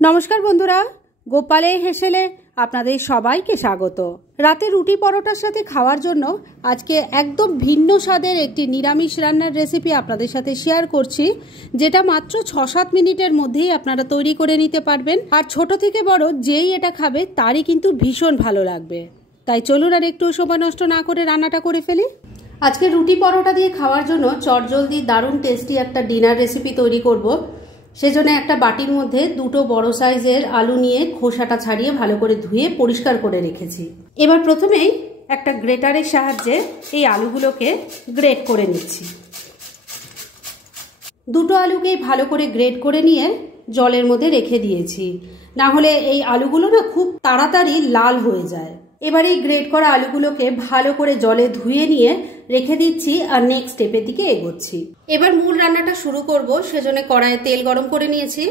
নমস্কার বন্ধুরা, গোপালের হেসেলে আপনাদের সবাইকে স্বাগত। রাতে রুটি পরোটার সাথে খাওয়ার জন্য আজকে একদম ভিন্ন স্বাদের একটি নিরামিষ রান্নার রেসিপি আপনাদের সাথে শেয়ার করছি, যেটা মাত্র 6-7 মিনিটের মধ্যেই আপনারা তৈরি করে নিতে পারবেন। আর ছোট থেকে বড় যেই এটা খাবে তারই কিন্তু ভীষণ ভালো লাগবে। তাই চলুন আর একটু সময় নষ্ট না করে রান্নাটা করে ফেলি। আজকে রুটি পরোটা দিয়ে খাওয়ার জন্য চটজলদি দারুণ টেস্টি একটা ডিনার রেসিপি তৈরি করব। সেজন্য একটা বাটির মধ্যে দুটো বড় সাইজের আলু নিয়ে খোসাটা ছাড়িয়ে ভালো করে ধুয়ে পরিষ্কার করে রেখেছি। এবার প্রথমেই একটা গ্রেটারের সাহায্যে এই আলুগুলোকে গ্রেট করে নিচ্ছি। দুটো আলুকেই ভালো করে গ্রেট করে নিয়ে জলের মধ্যে রেখে দিয়েছি, না হলে এই আলুগুলো না খুব তাড়াতাড়ি লাল হয়ে যায়। এবার এই গ্রেট করা আলুগুলোকে ভালো করে জলে ধুয়ে নিয়ে রেখে দিচ্ছি আর নেক্সট স্টেপের দিকে এগোচ্ছি। এবার মূল রান্নাটা শুরু করব, সেজন্য কড়াইয়ে তেল গরম করে নিয়েছি।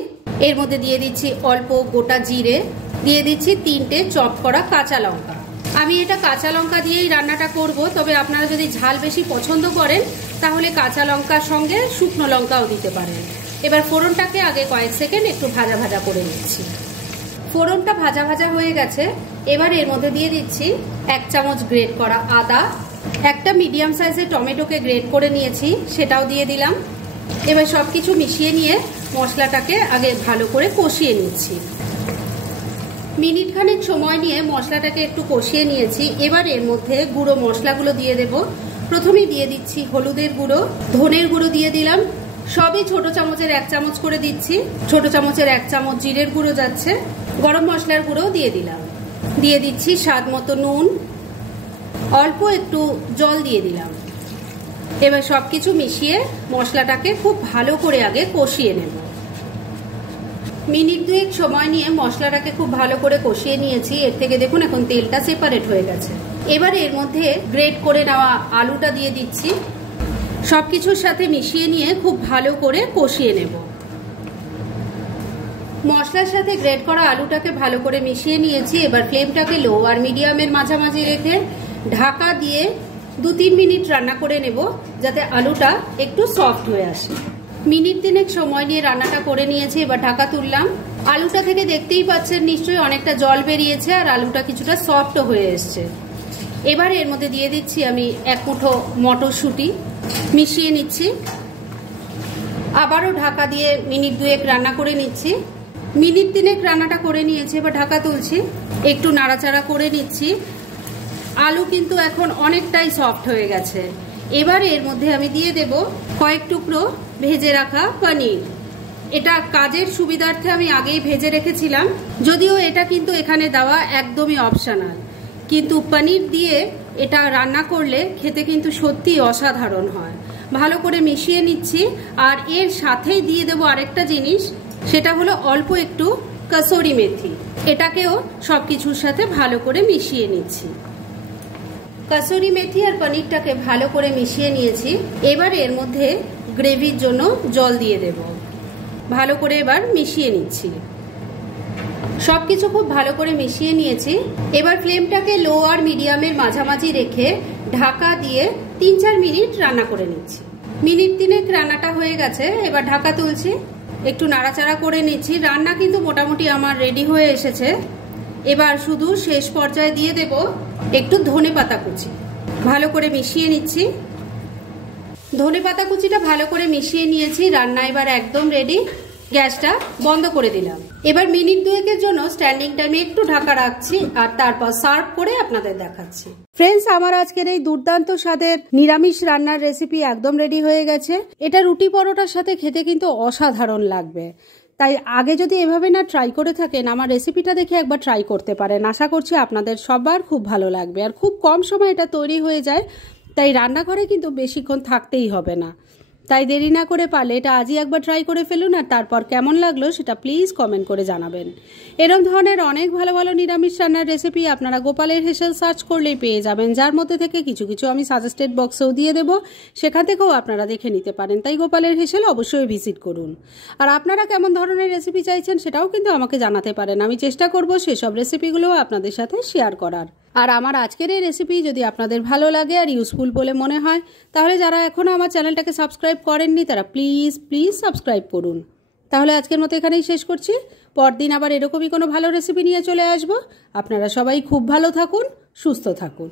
এর মধ্যে দিয়ে দিচ্ছি অল্প গোটা জিরে, দিয়ে দিচ্ছি 3টে চপ করা কাঁচা লঙ্কা। আমি এটা কাঁচা লঙ্কা দিয়েই রান্নাটা করব, তবে আপনারা যদি ঝাল বেশি পছন্দ করেন তাহলে কাঁচা লঙ্কার সঙ্গে শুকনো লঙ্কাও দিতে পারেন। এবার ফোড়নটাকে আগে কয়েক সেকেন্ড একটু ভাজা ভাজা করে নিচ্ছি। ফোড়নটা ভাজা ভাজা হয়ে গেছে। এবার এর মধ্যে দিয়ে দিচ্ছি 1 চামচ গ্রেট করা আদা, একটা মিডিয়াম সাইজের টমেটোকে গ্রেট করে নিয়েছি সেটাও দিয়ে দিলাম। এবার সবকিছু মিশিয়ে নিয়ে মশলাটাকে আগে ভালো করে কষিয়ে নিচ্ছি। মিনিট খানেক সময় নিয়ে মশলাটাকে একটু কষিয়ে নিয়েছি। এবার এর মধ্যে গুঁড়ো মশলাগুলো দিয়ে দেব। প্রথমেই দিয়ে দিচ্ছি হলুদের গুঁড়ো, ধনের গুঁড়ো দিয়ে দিলাম, সবই ছোট চামচের 1 চামচ করে দিচ্ছি। ছোট চামচের 1 চামচ জিরের গুঁড়ো যাচ্ছে, গরম মশলার গুঁড়োও দিয়ে দিলাম। দিয়ে দিচ্ছি স্বাদ মতো নুন, অল্প একটু জল দিয়ে দিলাম। এবার সবকিছু মিশিয়ে মশলাটাকে খুব ভালো করে আগে কষিয়ে নেব। মিনিট 2 সময় নিয়ে মশলাটাকে খুব ভালো করে কষিয়ে নিয়েছি। এর থেকে দেখুন এখন তেলটা সেপারেট হয়ে গেছে। এবার এর মধ্যে গ্রেট করে নেওয়া আলুটা দিয়ে দিচ্ছি। সবকিছুর সাথে মিশিয়ে নিয়ে খুব ভালো করে কষিয়ে নেব। মশলার সাথে গ্রেট করা আলুটাকে ভালো করে মিশিয়ে নিয়েছি। এবার ফ্লেমটাকে লো আর মিডিয়ামের মাঝামাঝি রেখে ঢাকা দিয়ে 2-3 মিনিট রান্না করে নেব, যাতে আলুটা একটু সফট হয়ে আসে। মিনিট 3 সময় নিয়ে রান্নাটা করে নিয়েছি। এবার ঢাকা তুললাম। আলুটা থেকে দেখতেই পাচ্ছেন নিশ্চয়ই অনেকটা জল বেরিয়েছে আর আলুটা কিছুটা সফট হয়ে এসছে। এবার এর মধ্যে দিয়ে দিচ্ছি আমি 1 মুঠো মটরশুঁটি, মিশিয়ে নিচ্ছি। আবারও ঢাকা দিয়ে মিনিট 2 রান্না করে নিচ্ছি। মিনিট 3 রান্নাটা করে নিয়েছি। এবার ঢাকা তুলছি, একটু নাড়াচাড়া করে নিচ্ছি। আলু কিন্তু এখন অনেকটাই সফট হয়ে গেছে। এবার এর মধ্যে আমি দিয়ে দেব কয়েক টুকরো ভেজে রাখা পনির। এটা কাজের সুবিধার্থে আমি আগেই ভেজে রেখেছিলাম, যদিও এটা কিন্তু এখানে দেওয়া একদমই অপশনাল। কিন্তু পনির দিয়ে এটা রান্না করলে খেতে কিন্তু সত্যি অসাধারণ হয়। ভালো করে মিশিয়ে নিচ্ছি। আর এর সাথেই দিয়ে দেব আরেকটা জিনিস, সেটা হলো অল্প একটু কসুরি মেথি। এটাকেও সবকিছুর সাথে ভালো করে মিশিয়ে নিচ্ছি। কসুরি মেথি আর পনিরটাকে ভালো করে মিশিয়ে নিয়েছি। এবার এর মধ্যে গ্রেভির জন্য জল দিয়ে দেব। ভালো করে এবার মিশিয়ে নিচ্ছি। সবকিছু খুব ভালো করে মিশিয়ে নিয়েছি। এবার ফ্লেমটাকে লো আর মিডিয়ামের মাঝামাঝি রেখে ঢাকা দিয়ে 3-4 মিনিট রান্না করে নিচ্ছি। মিনিট 3 রান্নাটা হয়ে গেছে। এবার ঢাকা তুলছি, একটু নাড়াচাড়া করে নিচ্ছি। রান্না কিন্তু মোটামুটি আমার রেডি হয়ে এসেছে। এবার শুধু শেষ পর্যায়ে দিয়ে দেব একটু ধনেপাতা কুচি। ভালো করে মিশিয়ে নিচ্ছি। ধনেপাতা কুচিটা ভালো করে মিশিয়ে নিয়েছি। রান্না এবার একদম রেডি। গ্যাসটা বন্ধ করে দিলাম। এবার মিনিট 2 জন্য স্ট্যান্ডিং টাইমে একটু ঢাকা রাখছি আর তারপর সার্ভ করে আপনাদের দেখাচ্ছি। ফ্রেন্ডস, আমার আজকের এই দুর্দান্ত স্বাদের নিরামিষ রান্নার রেসিপি একদম রেডি হয়ে গেছে। এটা রুটি পরোটার সাথে খেতে কিন্তু অসাধারণ লাগবে। তাই আগে যদি এভাবে না ট্রাই করে থাকেন, আমার রেসিপিটা দেখে একবার ট্রাই করতে পারেন। আশা করছি আপনাদের সবার খুব ভালো লাগবে। আর খুব কম সময় এটা তৈরি হয়ে যায়, তাই রান্নাঘরে কিন্তু বেশিক্ষণ থাকতেই হবে না। তাই দেরি না করে পারলে এটা আজই একবার ট্রাই করে ফেলুন। আর তারপর কেমন লাগলো সেটা প্লিজ কমেন্ট করে জানাবেন। এরকম ধরনের অনেক ভালো ভালো নিরামিষ রান্নার রেসিপি আপনারা গোপালের হেসেল সার্চ করলেই পেয়ে যাবেন, যার মধ্যে থেকে কিছু কিছু আমি সাজেস্টেড বক্সেও দিয়ে দেবো, সেখান থেকেও আপনারা দেখে নিতে পারেন। তাই গোপালের হেসেল অবশ্যই ভিজিট করুন। আর আপনারা কেমন ধরনের রেসিপি চাইছেন সেটাও কিন্তু আমাকে জানাতে পারেন। আমি চেষ্টা করব সেসব রেসিপিগুলোও আপনাদের সাথে শেয়ার করার। আর আমার আজকের এই রেসিপি যদি আপনাদের ভালো লাগে আর ইউজফুল বলে মনে হয়, তাহলে যারা এখনও আমার চ্যানেলটাকে সাবস্ক্রাইব করেননি তারা প্লিজ সাবস্ক্রাইব করুন। তাহলে আজকের মতো এখানেই শেষ করছি। পরদিন আবার এরকমই কোনো ভালো রেসিপি নিয়ে চলে আসবো। আপনারা সবাই খুব ভালো থাকুন, সুস্থ থাকুন।